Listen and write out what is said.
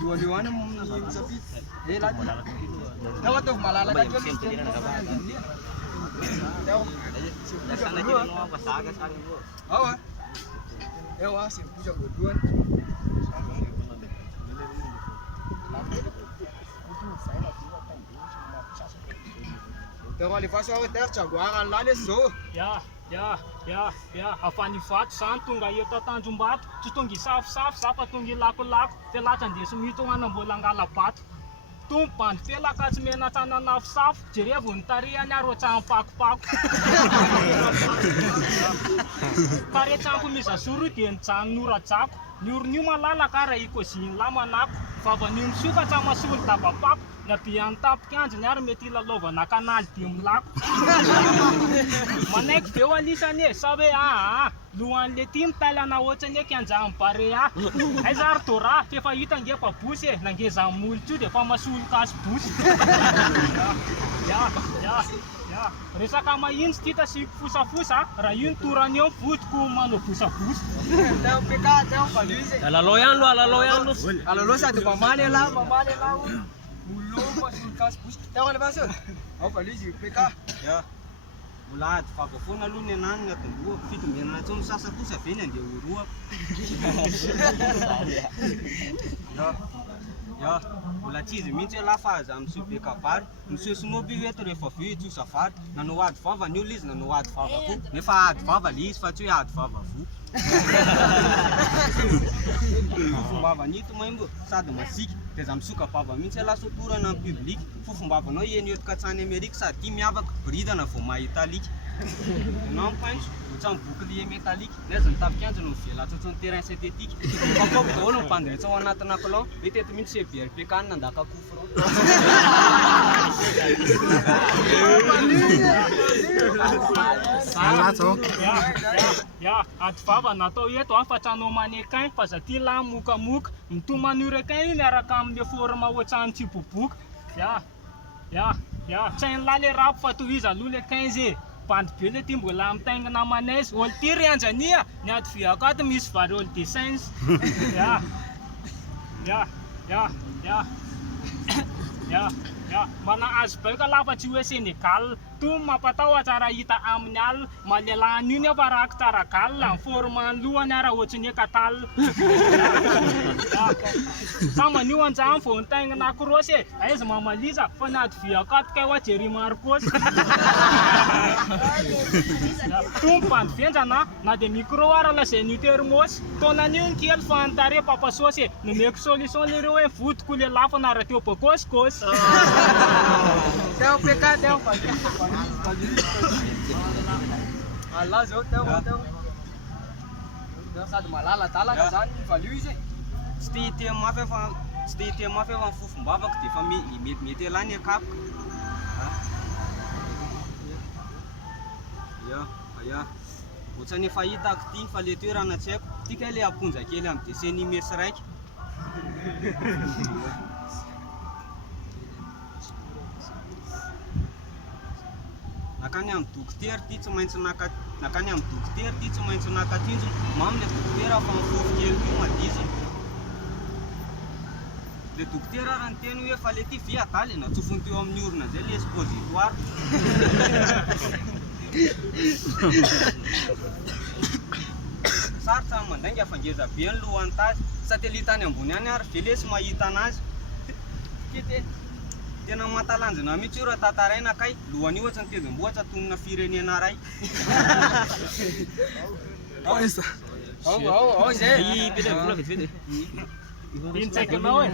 dua-duanya sabit. Lagi. Tahu tuh malah lagi kan. Tahu. Sana kita mau pasaga sana bro. Oh. Ewa sih puja dua. Tahu ali faz o teste agora lá nesse. Ya, afany vato zany tonga eto Tanjombato, tsy tonga isafosafo tonga ilako dia latra andeso mitohana mbola angala-bato. Tompo felaka tsy mena tsananafosafo, jerevy ny tarehany ary ohatran'ny pakopako. Taretsampo mizazoro dia nijanon'ora-jako, ny oron'io malalaka raha ikoziny lamanako, vavan'io misokatra masolo dabapako. Na bian'ny tapikanjony ary mety ilalaovana kanaly dimilako. Manaiky be ho alisany e, sa hoe lohan'le ty mitalana ohatrany hoe kianjany barea. Aiza ary tora, fefa hita ngefa bosy e, nangezany molotro io dia fa masolo kasy bosy. Ya, resaka mahitsy ty tasiko fosafosa, raha io ny torany eo fotoko manao bosabosa. Tahu PK, tahu valise. Alaloyan lo. Alalo satu pamane lah. Mulung masuk kas bus. Tahu apa maksud? Oh valise PK. Ya. Mula fagafona aloha ny anany natongua fito menana tsony sasa kosa veny andeha oroa. Ya, mbola tsy izy mihitsy lafa aza miseho be kabary, miseho sinoby eto rehefa veo itsosa vary, nanao ady vava ny olo izy nanao ady vava koa, nefa ady vava le izy fa tsy hoe ady vava vo. Fofombavany ito maimbo sady masika, dia za misoka vava mihitsy lasa otorana amin'ny public, fofombavanao eny eto katsany Amerika sady tia miavaka bridana vao mahita alika. Ianao mipaintso, ohatran'ny bouclier métallique, naiza ny tapikanjo no mivela tsotsony terrain synthétique. Fakoko daholo mipandretsao anatina kilao, mety eto mihitsy CBRPK nandaka kofro. Ya, ady vava natao eto afatranao manekain, fa za ty lahy mokamoka, mitoman'io requin io miaraka amin'ny forme ohatran'ny tsiboboka. Ya, tsy hainy lahy le rapo fa tohizo aloha le 15 e. Bandy be le ty mbola mitaingina manaizy, olo ty rianjania, ny ady viako ato misy vary olo descens. Ya, mana azy baika lafa tsy hoe Sénégal, to mampatahotra raha hita amin'ny alina, malelahany io nefa raha galina, ny forme-ny lohany ary ohatran'ny katal. Samany io anjany vao nitaingina krosy e, aiza mamaliza, fa ny ady viako ato kay hoa Jerry Marcos. Tompo bandy venjana, na dia micro ary lazay ny termos, taonan'io ny kely fa nitare papasosy e, nomeko solution lereo hoe vodiko le lafana raha teo bakôsikôsy. Tahu PK, tahu valise. Allah zau tahu. Dah satu malala talaga zany valise. Tsy te mafy fa ny fofombavako dia fa mety elany akapoka. Ya. Ohatrany efa hitako ty fa le toerana tsy haiko, ty kay le amponja kely amin'ny dessin animé raika. Nakany amin'ny dokotera ty tsy maintsy nakatinjony, mamy le dokotera fa mifofo kely io madiziny. Le dokotera raha niteny hoe fa le ty vy adaly natsofony teo amin'ny orona zay le expositoire. Sarotra ny mandainga fa ngeza be ny lohany tazy, satelita any ambony any ary velesy mahita anazy. Tena matalanjona mihitsy io raha tantaraina kay, lohany io ohatrany tendrombohitra tonona firenena ray. Oh, zay. Pintsaikanao e.